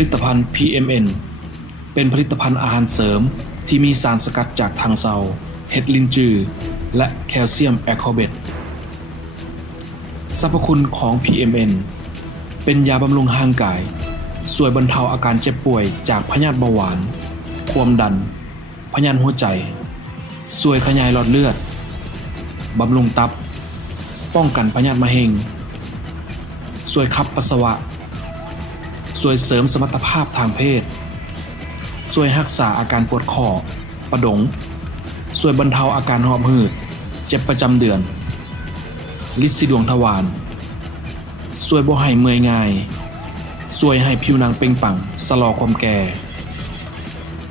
ลิตภัณฑ์ PMN เป็นผลิตภัณฑ์อาหารเสริมที่มีสารสกัดจากถังเซาเห็ดลินจือและแคลเซียมแอลคาเบตสรรพคุณของ PMN เป็นยาบำรุงร่างกายช่วยบรรเทาอาการเจ็บป่วยจากพยาธิเบาหวานความดันพยาธิหัวใจช่วยขยายหลอดเลือดบำรุงตับป้องกันพยาธิมะเร็งช่วยขับปัสสาวะช่วยเสริมสมรรถภาพทางเพศช่วยรักษาอาการปวดคอประดงช่วยบรรเทาอาการหอบหืดเจ็บประจำเดือนลิดสีดวงทวารช่วยบ่ให้เมื่อยง่ายช่วยให้ผิวหนังเปล่งปลั่งชะลอความแก่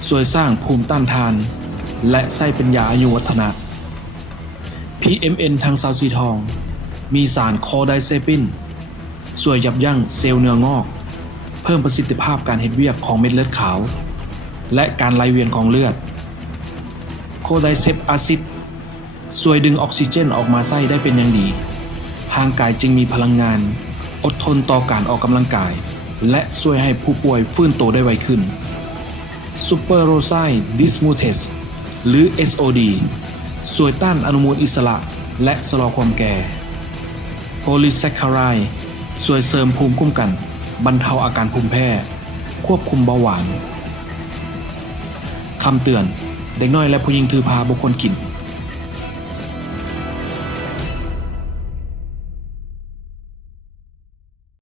ช่วยสร้างภูมิต้านทานและใช้เป็นยาอายุวัฒนะ PMN ทางซาวสีทองมีสารคอไดเซปินช่วยยับยั้งเซลล์เนื้องอกเพิ่มประสิทธิภาพการเฮ็ดเวียกของเม็ดเลือดขาวและการไหลเวียนของเลือดโคไดเซปอาซิดช่วยดึงออกซิเจนออกมาใช้ได้เป็นอย่างดีร่างกายจึงมีพลังงานอดทนต่อการออกกำลังกายและช่วยให้ผู้ป่วยฟื้นตัวได้ไวขึ้นซูเปอร์โรไซดิสมูเทสหรือ SOD ช่วยต้านอนุมูลอิสระและชะลอความแก่โพลีแซคคาไรด์ช่วยเสริมภูมิคุ้มกันบรรเทาอาการภูมิแพ้ควบคุมเบาหวานคำเตือนเด็กน้อยและผู้หญิงถือพาบุคคลกิน